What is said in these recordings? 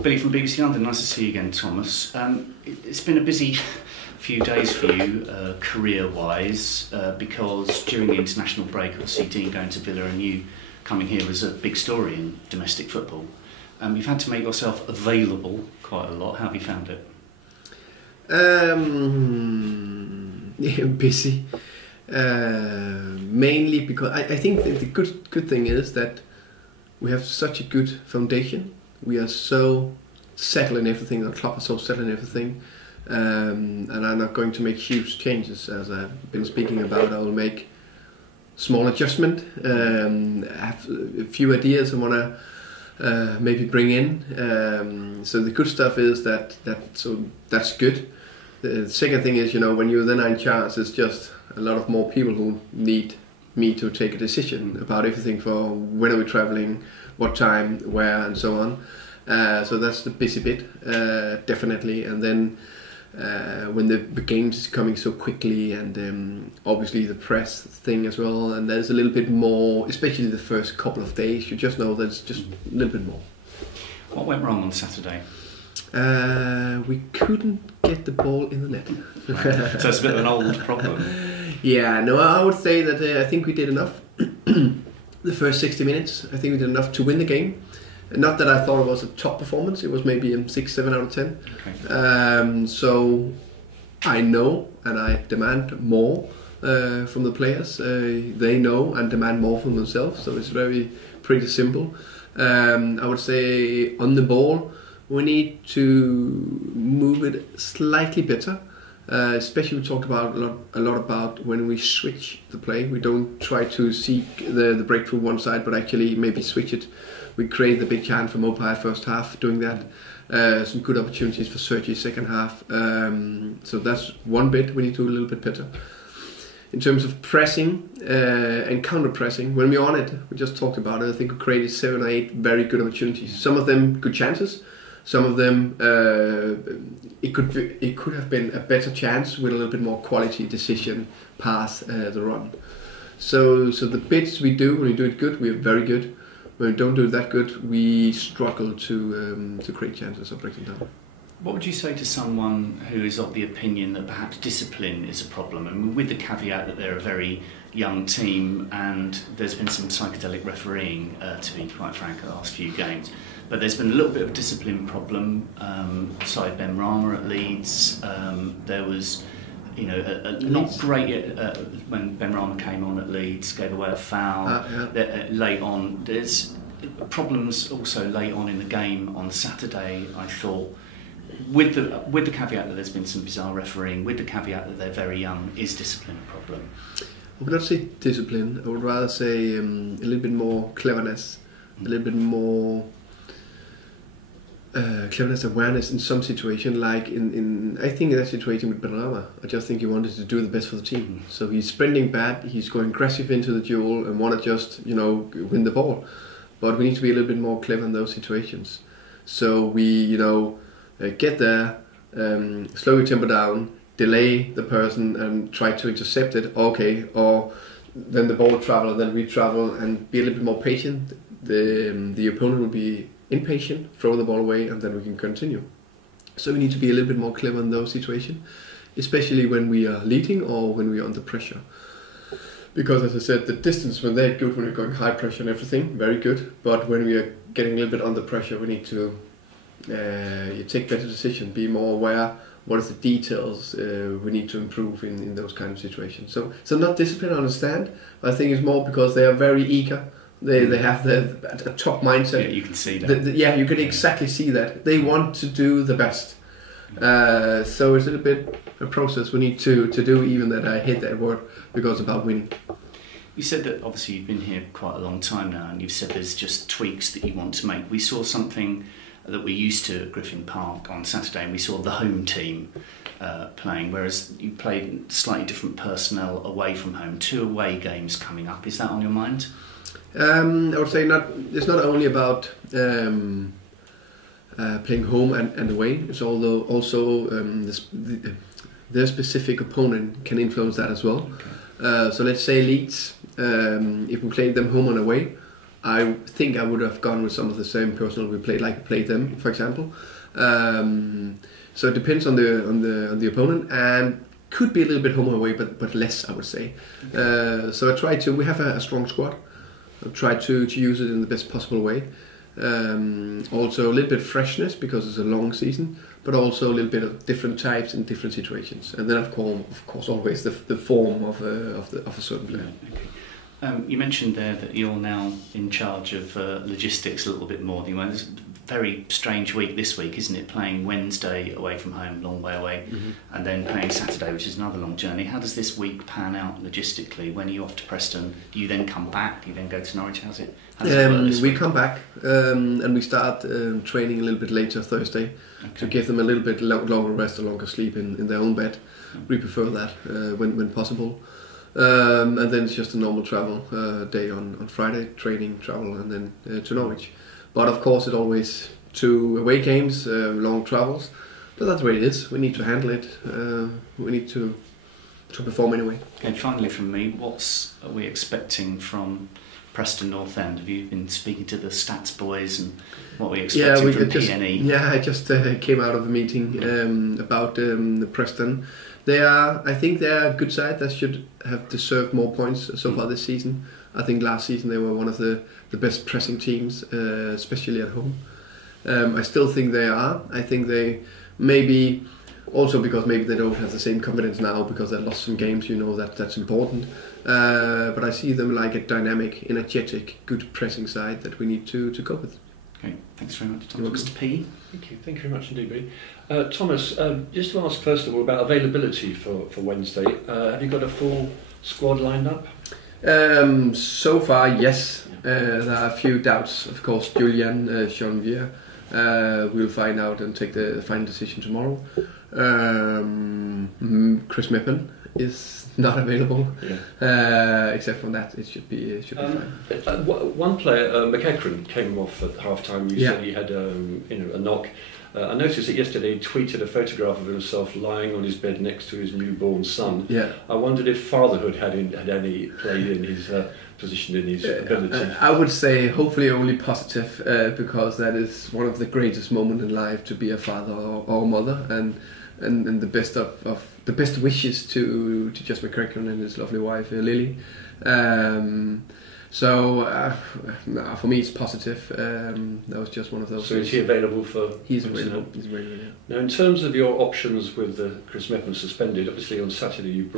Billy from BBC London, nice to see you again, Thomas. It's been a busy few days for you, career-wise, because during the international break, obviously Dean going to Villa and you coming here was a big story in domestic football. You've had to make yourself available quite a lot. How have you found it? Yeah, busy. Mainly because I think that the good thing is that we have such a good foundation. We are so settled in everything. The club is so settled in everything, and I'm not going to make huge changes as I've been speaking about. I will make small adjustment. I have a few ideas I want to maybe bring in. So the good stuff is that's good. The second thing is, when you're then in charge, it's just a lot of more people who need me to take a decision about everything for when are we traveling, what time, where, and so on. So that's the busy bit, definitely. And then when the games is coming so quickly, and obviously the press thing as well, and there's a little bit more, especially the first couple of days, you just know there's just a little bit more. What went wrong on Saturday? We couldn't get the ball in the net. Right. So it's a bit of an old problem. Yeah, no, I would say that I think we did enough. The first 60 minutes, I think we did enough to win the game. Not that I thought it was a top performance, it was maybe a 6-7 out of 10. Okay. So I know and I demand more from the players. They know and demand more from themselves, so it's pretty simple. I would say on the ball, we need to move it slightly better. Especially we talked about a lot about when we switch the play. We don't try to seek the breakthrough one side, but actually maybe switch it. We create the big chance for Mopai first half doing that. Some good opportunities for Sergi second half. So that's one bit we need to do a little bit better. In terms of pressing and counter pressing, when we're on it, we just talked about it. I think we created 7 or 8 very good opportunities. Some of them good chances. Some of them, it could have been a better chance with a little bit more quality decision past the run. So the bits we do, when we do it good, we are very good. When we don't do it that good, we struggle to create chances or break them down. What would you say to someone who is of the opinion that perhaps discipline is a problem? And with the caveat that they're a very young team and there's been some psychedelic refereeing, to be quite frank, the last few games. But there's been a little bit of a discipline problem. Side Ben Rama at Leeds, there was, not great when Ben Rama came on at Leeds, gave away a foul late on. There's problems also late on in the game on Saturday. I thought, with the caveat that there's been some bizarre refereeing, with the caveat that they're very young, is discipline a problem? I would not say discipline. I would rather say a little bit more cleverness, a little bit more. Cleverness, awareness in some situation, like I think in that situation with Benrahma, I just think he wanted to do the best for the team. So he's sprinting bad, he's going aggressive into the duel and want to just, win the ball. But we need to be a little bit more clever in those situations. So we, get there, slow your tempo down, delay the person and try to intercept it, okay, or then the ball will travel and then we travel and be a little bit more patient. The opponent will be impatient, throw the ball away, and then we can continue. So we need to be a little bit more clever in those situations, especially when we are leading or when we are under pressure. Because as I said, the distance when they're good, when we're going high pressure and everything, very good. But when we are getting a little bit under pressure, we need to you take better decisions, be more aware. What is the details we need to improve in those kind of situations? So not discipline, I understand. But I think it's more because they are very eager. They have the top mindset. Yeah, you can see that. You can exactly see that. They want to do the best. So it's a little bit a process we need to do, even that I hate that word, because it's about winning. You said that obviously you've been here quite a long time now, and you've said there's just tweaks that you want to make. We saw something that we used to at Griffin Park on Saturday, and we saw the home team playing, whereas you played slightly different personnel away from home. 2 away games coming up. Is that on your mind? I would say it's not only about playing home and away. It's also their specific opponent can influence that as well. Okay. So let's say Leeds, if we play them home and away, I think I would have gone with some of the same personnel we played them, for example. So it depends on the opponent, and could be a little bit home away, but less, I would say. So I try to. We have a strong squad. I try to use it in the best possible way. Also a little bit of freshness because it's a long season, but also a little bit of different types in different situations. And then of course, always the form of a certain player. Okay. You mentioned there that you're now in charge of logistics a little bit more than you were. It's a very strange week this week, isn't it? Playing Wednesday away from home, long way away, and then playing Saturday, which is another long journey. How does this week pan out logistically? When are you off to Preston? Do you then come back? Do you then go to Norwich? How does it work this week? We come back and we start training a little bit later Thursday to give them a little bit longer rest, a longer sleep in their own bed. We prefer that when possible. And then it's just a normal travel day on Friday, training, travel, and then to Norwich. But of course, it's always 2 away games, long travels. But that's the way it is. We need to handle it. We need to perform anyway. And finally, from me, what are we expecting from Preston North End? Have you been speaking to the stats boys, and what are we expecting from PNE? I just came out of a meeting about the Preston. I think they are a good side that should have deserved more points so far this season. I think last season they were one of the best pressing teams, especially at home. I still think they are. I think they maybe also because maybe they don't have the same confidence now because they lost some games. That's important. But I see them like a dynamic, energetic, good pressing side that we need to cope with. Okay, thanks very much, Thomas. Mr. P. Thank you very much indeed, Billy. Thomas, just to ask first of all about availability for Wednesday. Have you got a full squad lined up? So far, yes. There are a few doubts, of course. Julian, Jean-Vier. We'll find out and take the final decision tomorrow. Chris Meppen is not available. Except from that, it should be fine. One player, McEachran, came off at half time. You said he had a knock. I noticed that yesterday he tweeted a photograph of himself lying on his bed next to his newborn son. I wondered if fatherhood had any played in his position in his ability. I would say hopefully only positive because that is one of the greatest moments in life to be a father or mother, and the best of the best wishes to Jess McEachran and his lovely wife Lily. So for me it's positive. That was just one of those. So is he available for? He's available. Yeah. Now, in terms of your options with Chris Meppen suspended, obviously on Saturday you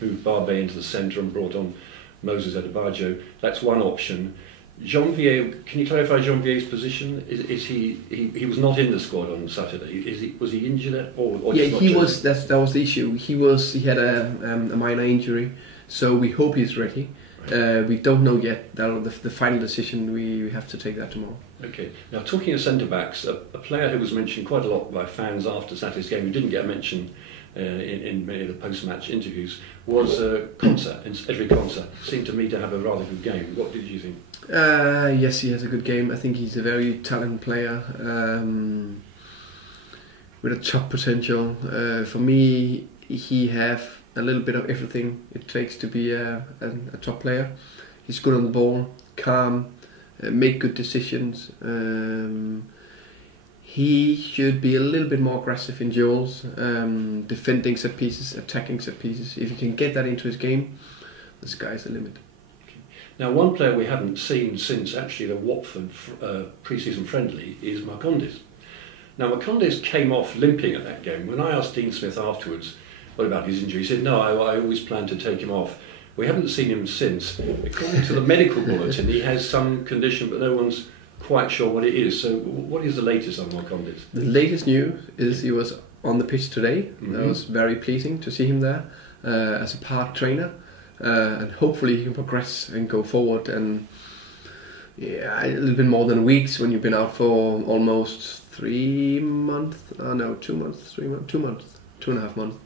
moved Barbe into the centre and brought on Moses Adebayo. That's one option. Jean-Vier, can you clarify Jean-Vier's position? Is he was not in the squad on Saturday? Was he injured or he was. That was the issue. He had a minor injury, so we hope he's ready. We don't know yet. The final decision we have to take that tomorrow. Okay. Now, talking of centre backs, a player who was mentioned quite a lot by fans after Saturday's game, who didn't get a mention in many of the post-match interviews, was Edric Konsa. Seemed to me to have a rather good game. What did you think? Yes, he has a good game. I think he's a very talented player with a top potential. For me, he have a little bit of everything it takes to be a top player. He's good on the ball, calm, make good decisions. He should be a little bit more aggressive in duels, defending set pieces, attacking set pieces. If he can get that into his game, the sky's the limit. Okay. Now, one player we haven't seen since actually the Watford pre-season friendly is Marcondes. Now, Marcondes came off limping at that game. When I asked Dean Smith afterwards, what about his injury? He said, no, I always planned to take him off. We haven't seen him since. According to the medical bulletin, he has some condition, but no one's quite sure what it is. So what is the latest on Marcondes? The latest news is he was on the pitch today. That was very pleasing to see him there as a part trainer. And hopefully he can progress and go forward. And a little bit more than weeks when you've been out for almost 3 months. 2 months, 3 months, 2 months, 2.5 months.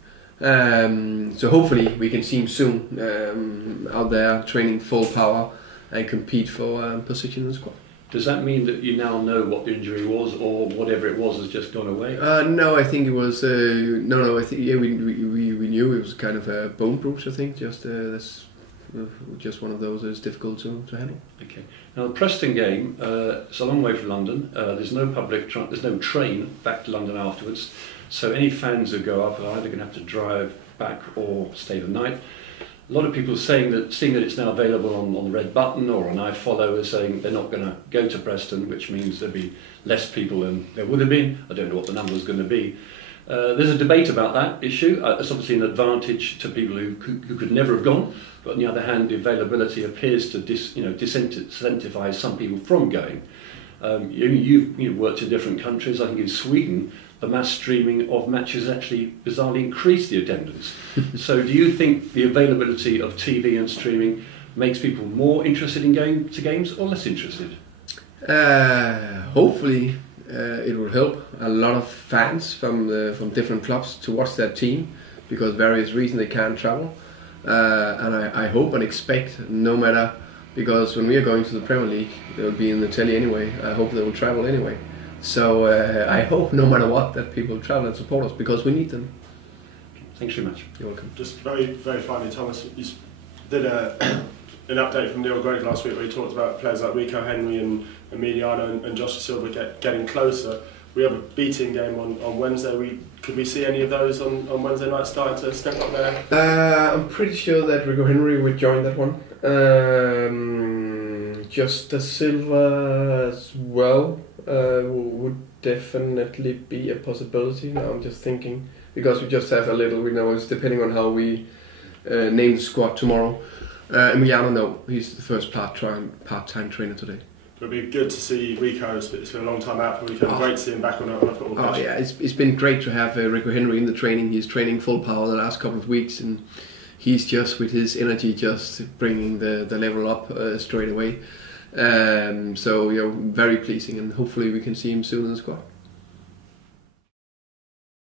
So hopefully we can see him soon out there training full power and compete for position in the squad. Does that mean that you now know what the injury was, or whatever it was has just gone away? No, I think it was I think we knew it was kind of a bone bruise. I think just that's just one of those that is difficult to handle. Okay. Now the Preston game, it's a long way from London. There's no there's no train back to London afterwards. So any fans who go up are either going to have to drive back or stay the night. A lot of people seeing that it's now available on the red button or on iFollow are saying they're not going to go to Preston, which means there'll be less people than there would have been. I don't know what the number is going to be. There's a debate about that issue. It's obviously an advantage to people who could never have gone, but on the other hand, the availability appears to disincentivize some people from going. You've worked in different countries. I think in Sweden, the mass streaming of matches actually bizarrely increased the attendance. So do you think the availability of TV and streaming makes people more interested in going to games or less interested? Hopefully it will help a lot of fans from different clubs to watch their team, because various reasons they can't travel. And I hope and expect, no matter, because when we are going to the Premier League, they will be in the telly anyway. I hope they will travel anyway. So I hope, no matter what, that people travel and support us, because we need them. Thanks very much. You're welcome. Just very, very finally, Thomas, you did an update from Neil Gregg last week where he talked about players like Rico Henry and Emiliano and Josh Silva getting closer. We have a B-team game on Wednesday. Could we see any of those on Wednesday night starting to step up there? I'm pretty sure that Rico Henry would join that one. Just the Silva as well would definitely be a possibility. Now I'm just thinking, because we just have a little, it's depending on how we name the squad tomorrow. Emiliano, no, he's the first part-time trainer today. It would be good to see Rico. It's been a long time out for Rico. Great to see him back on a football pitch. Oh yeah, it's been great to have Rico Henry in the training. He's training full power the last couple of weeks, and he's just, with his energy, just bringing the level up straight away. So very pleasing, and hopefully we can see him soon in the squad.